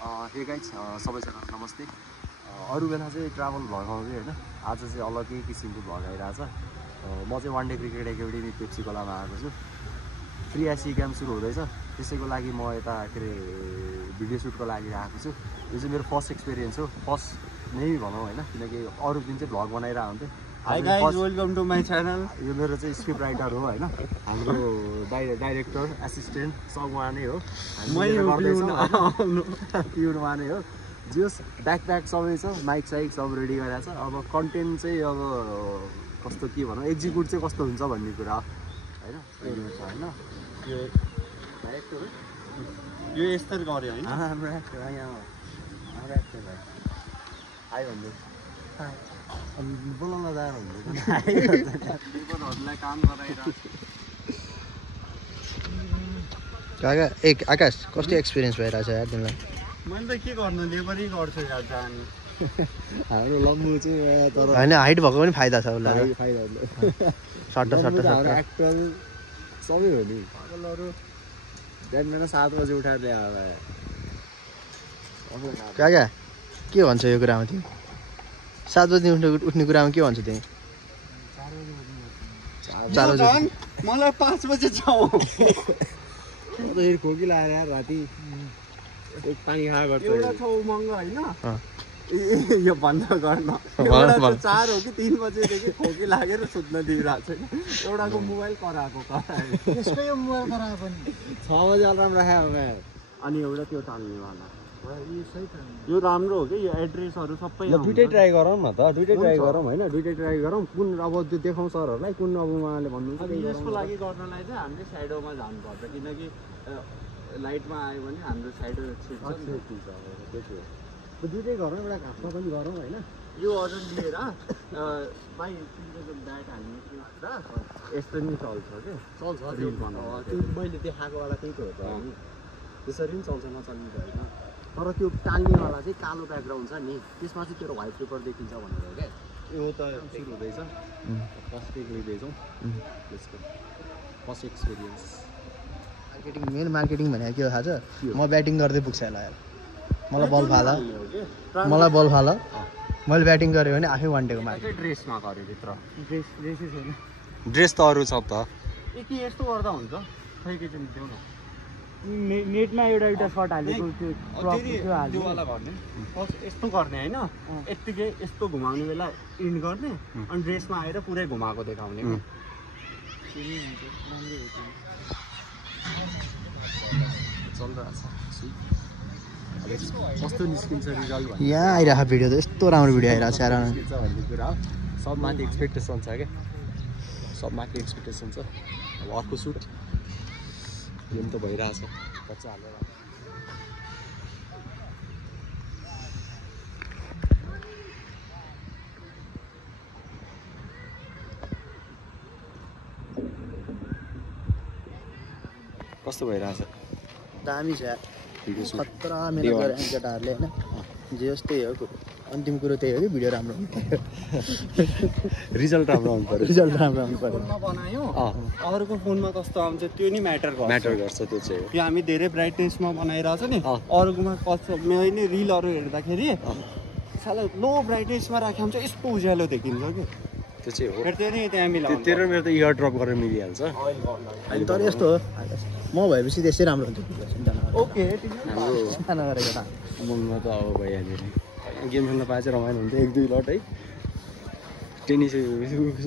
Hey guys सबैजना नमस्ते। अरू बेला चाहिँ ट्राभल भ्लग आउँदै होइन, आज चाहिँ अलग्गै किसिमको भ्लग आइरहेछ। म चाहिँ one day cricket academy Pepsi खोलामा आएको छु। फ्री एसी क्याम्प सुरु हुँदैछ, त्यसैको लागि म यता के अरे भिडियो सुटको लागि आएको छु। यो चाहिँ मेरो फर्स्ट एक्सपिरियन्स हो, फर्स्ट नै भनौँ होइन, किनकि अरू दिन चाहिँ भ्लग बनाइरहेको हुन्थेँ। Hi guys, welcome to my channel. यो मेरो चाहिँ स्क्रिप्ट राइटर हो होइन, हाम्रो डाइरेक्टर एसिस्टेन्ट सब उहाँ नै हो। प्युर उहाँ नै हो। जस ब्याक सबै छ, माइक साइक सब रेडी गरेर छ। अब कन्टेन्ट चाहिँ अब कस्तो के भनौँ, एक्जिक्युट चाहिँ कस्तो हुन्छ भन्ने कुरा होइन होइन। यो यस्तरी गऱ्यो होइन, हाम्रो एक्टर भाइ हाई भन्दै बोलाउन जाएर हुन्छ काम गराइरहेको काका आकाश कस्तो एक्सपिरियन्स भइरहेछ यार तिमीलाई? मैले त के गर्नु, लेबरै गर्छु यार जानु। हाम्रो लम्बु चाहिँ तर होइन, हाइट भएको पनि फाइदा छ उसलाई। फाइदा सट्ट हाम्रो एक्टर सबै हो नि। पागलहरू बिहान 7 बजे उठाएर ल्याएर काका के भन्छ यो कुरामा तिमी? 7 बजी उठ्ने कुरामा के भन्छ तिमी? 4 बजी मलाई 5 बजे जाऊ। फेरि खोकी लगाएर यार राति पानी खा गर्छ। एउटा छ उमङ्ग होइन, यो बन्द गर्न। एउटा 4 हो कि 3 बजेदेखि खोकी लागेर सुत्न दिइरहेको छैन। एउटाको मोबाइल कराएको यसको यो मोबाइल कराएको पनि 6 बजे अलार्म राखेको यार। अनि एउटा त्यो टाल्नेवाला यो राम्रो हो कि यो एड्रेसहरू सबै। दुइटै ट्राई गरौँ न त, दुइटै ट्राई गरौँ होइन, दुइटै ट्राई गरौँ। कुन अब त्यो देखाउँ सरहरूलाई, कुन अब उहाँले भन्नुहुन्छ। यसको लागि गर्नलाई चाहिँ हामीले साइडोमा जानुपर्छ, किनकि लाइटमा आयो भने हाम्रो साइडो छिर्छ। दुइटै गरौँ, एउटा घाँसमा पनि गरौँ होइन। यो अझ लिएर भाइ तिम्रो ब्याट हाल्ने यस्तो नि चल्छ कि चल्छ त्यो मैले देखाएकोवाला त्यही त हो त। त्यसरी पनि चल्छ, नचल्ने होइन। तर त्यो टाल्नेवाला चाहिँ कालो ब्याकग्राउन्ड छ नि, त्यसमा चाहिँ तेरो व्हाइट पेपर देखिन्छ भनेर हो क्या। यो त सुरु हुँदैछ, फर्स्ट टेक लिँदैछौँ। त्यसको फर्स्ट एक्सपिरियन्स। मेन मार्केटिङ भनेको के हो थाहा छ? म ब्याटिङ गर्दै पुग्छ होला यार। मलाई बल फाल, मैले ब्याटिङ गरेँ भने आफै वान डेको मार्केट। ड्रेसमा गऱ्यो भित्र ड्रेसै छैन। ड्रेस त अरू छ त। के यस्तो गर्दा हुन्छ? खै के चाहिँ देऊ न। नेटमा एउटा सर्ट हालेको त्योवाला गर्ने, यस्तो गर्ने होइन, यत्तिकै यस्तो घुमाउने बेला इन्ड गर्ने, अनि ड्रेसमा आएर पुरै घुमाएको देखाउने। कस्तो निस्किन्छ रिजल्ट भन्ने यहाँ आइरहेको भिडियो त यस्तो राम्रो भिडियो आइरहेको छ यार। निस्किन्छ भन्ने कुरा हो। सब माथि एक्सपेक्टेसन छ क्या, सब माथि एक्सपेक्टेसन छ। अब अर्को सुट गेम त भइरहेछ, बच्चा हालेर। कस्तो भइरहेछ? दामी छ यार, भिडियो सुट खतरा मेहनत गरे केटाहरूले होइन। जे जस्तै हो, अन्तिम कुरो त्यही हो कि भिडियो राम्रो हुनु पऱ्यो, रिजल्ट राम्रो आउनु पऱ्यो। रिजल्ट राम्रो आउनु पऱ्यो। फोनमा बनायो, अरूको फोनमा कस्तो आउँछ त्यो नि म्याटर गर्छ त्यो चाहिँ। यो हामी धेरै ब्राइटनेसमा बनाइरहेको छ नि, अरूकोमा कस्तो मैले रिलहरू हेर्दाखेरि साला लो ब्राइटनेसमा राखेको हुन्छ, यस्तो उज्यालो देखिन्छ कि त्यो चाहिँ हो। त्यो नि त्यहाँ मिलाउनु। तेरो मेरो त इयर ड्रप गरेर मिलिहाल्छ। अनि तर यस्तो हो, म भएपछि त्यसै राम्रो हुन्छ। ओके चिन्ता नगरेको केटा। मनमा त अब भइहाल्यो नि, गेम खेल्न पाए चाहिँ रमाइलो हुन्थ्यो। 1-2 लट है, टेनिस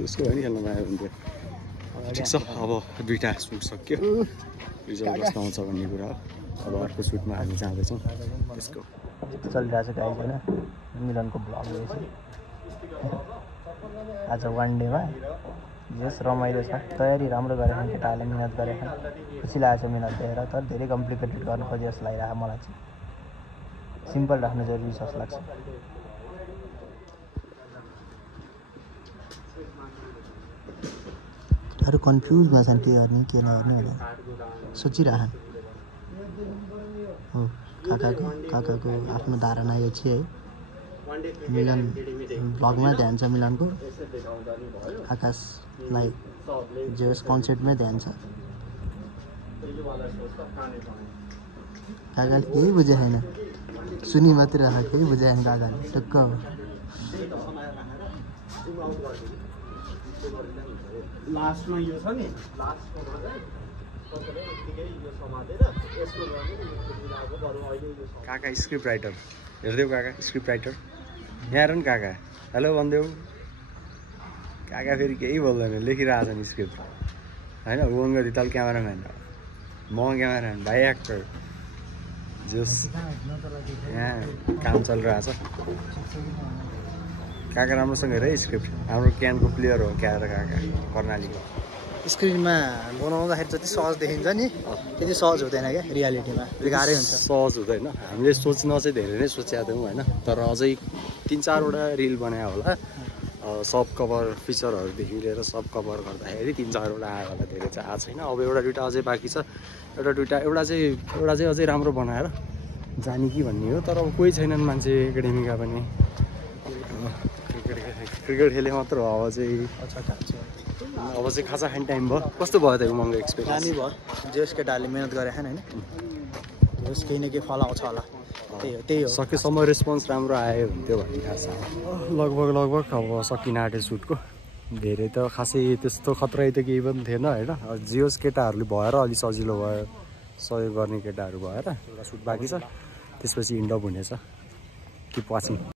उसको पनि खेल्न पायो हुन्थ्यो। ठिक छ, अब 2टा सुट सक्यो, रिजल्ट कस्तो आउँछ भन्ने कुरा हो। अब अर्को सुटमा हामी जाँदैछौँ। त्यसको चलिरहेको छ गाइज होइन, मिलनको ब्लग रहेछ आज वान डेमा। जस रमाइलो छ, तयारी राम्रो गरेको केटाहरूले, मिहिनेत गरेको, खुसी लागेको छ मिहिनेत देखेर। तर धेरै कम्प्लिकेटेड गर्नु खोजे जस्तो लागिरहेको मलाई चाहिँ। सिम्पल राख्नु जरुरी जस्तो लाग्छ। अरू कन्फ्युज भएको छ के गर्ने के नगर्ने भनेर सोचिरह हो। काकाको आफ्नो धारणा यो चाहिँ है। मिलन भ्लगमा ध्यान छ मिलनको, आकाशलाई जेस कन्सेप्टमै ध्यान छ। काकाले केही बुझे छैन। सुनि मात्रै राखेको केही बुझाएन काकाले टक्क अब लास्टमा यो छ नि लास्टमा चाहिँ यत्तिकै यो समातेर यस्तो गर्ने मिलाएको बरु अहिले यो काका स्क्रिप्ट राइटर हेर्देऊ काका स्क्रिप्ट राइटर यहाँ हेर नि काका हेलो भनिदेऊ काका फेरि केही बोल्दैन लेखिरहेको छ नि स्क्रिप्ट होइन वङ्ग दिताल क्यामेराम्यान म क्यामेराम्यान भाइ एक्टर जोस यहाँ काम चलिरहेछ काका राम्रोसँग हेर है स्क्रिप्ट हाम्रो क्यानको प्लेयर हो क्या काका कर्णालीको स्क्रिनमा बनाउँदाखेरि जति सहज देखिन्छ नि त्यति सहज हुँदैन क्या रियालिटीमा गाह्रै हुन्छ सहज हुँदैन हामीले सोच्न चाहिँ धेरै नै सोचेका थियौँ होइन तर अझै 3-4वटा रिल बनायो होला सब कभर फिचरहरूदेखि लिएर सब कभर गर्दाखेरि 3-4वटा आयो होला धेरै चाहिँ आएको छैन अब एउटा दुइटा अझै बाँकी छ एउटा चाहिँ अझै राम्रो बनाएर जाने कि भन्ने हो तर अब कोही छैनन् मान्छे एकाडेमीका पनि क्रिकेट खेले मात्र हो अब चाहिँ खाजा खाने टाइम भयो कस्तो भयो त उमङ्गको एक्सपिरियन्स जानी भयो जेस केटाहरूले मिहिनेत गरेको छैन होइन जेस केही न केही फल आउँछ होला त्यही हो सकेसम्म रेस्पोन्स राम्रो आयो हुन्थ्यो भन्ने आशा लगभग अब सकिन आँट्यो सुटको धेरै त खासै त्यस्तो खतरै त केही पनि थिएन होइन जियोस् केटाहरूले भएर अलिक सजिलो भयो सहयोग गर्ने केटाहरू भएर एउटा सुट बाँकी छ त्यसपछि इन्डप हुनेछ किप वाचिङ